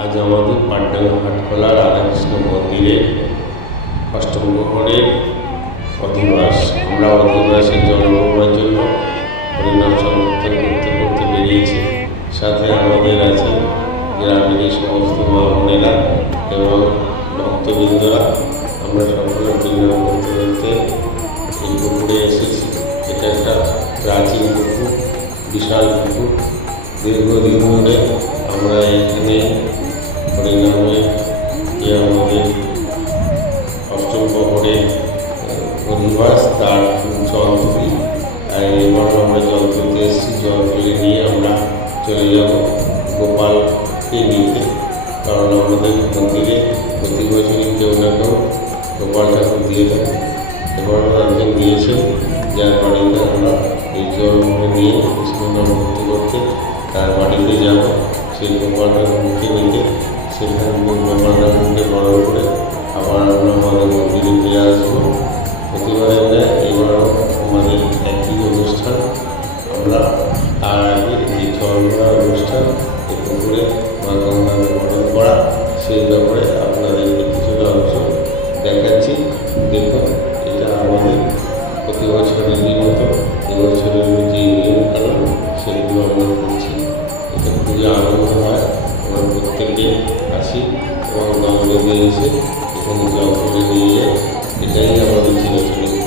আজ আমাদের পাটডাঙ্গা হাটখোলা রাধাকৃষ্ণ মন্দিরে অষ্টম প্রহরের অধিবাস। আমরা অধিবাসের জন্মগ্রহণের জন্য হরিনাম সংকীর্তন করতে করতে বেরিয়েছি। সাথে আমাদের আছে গ্রামের সমস্ত মা বোনেরা এবং ভক্তবৃন্দরা। আমরা সকলে হরিনাম করতে করতে এই পুকুরে এসেছি। এটা একটা প্রাচীন পুকুর, বিশাল পুকুর। দীর্ঘদিন ধরে আমরা এখানে হরিনামে আমাদের অষ্টম প্রহরের অধিবাস, তার জল তুলি। আর এবার আমরা জল তুলতে এসেছি। জল তুলে নিয়ে আমরা চলে যাব গোপালকে নিতে, কারণ আমাদের মন্দিরে প্রতি বছরই কেউ না কেউ গোপাল ঠাকুর দিয়ে থাকে। এবার একজন দিয়েছেন, যার বাড়িতে আমরা এই জল নিয়ে স্নান করতে করতে তার বাড়িতে যাব। সেই গোপাল ঠাকুরকে নিতে সেখানে গোপাল ঠাকুরকে বড় করে আবার আমরা আমাদের মন্দিরে ফিরে আসবো। প্রতিবারের ন্যায় এবারও আমাদের একই অনুষ্ঠান। আমরা তার আগে যে চরমা অনুষ্ঠান এই পুকুরে মা গঙ্গাকে বরণ করা, সেই ব্যাপারে আপনাদেরকে কিছুটা অংশ দেখাচ্ছি। দেখুন, এটা আমাদের প্রতি বছরেরই মতো এবছরের যে নিয়মকানুন সেগুলো আমরা করছি। এটা খুবই আনন্দ হয়। আমরা প্রত্যেকে আসি এবং গঙ্গাকে এসে এখানে জল তুলে নিয়ে যাই। এটাই আমাদের চিরচরিত্র।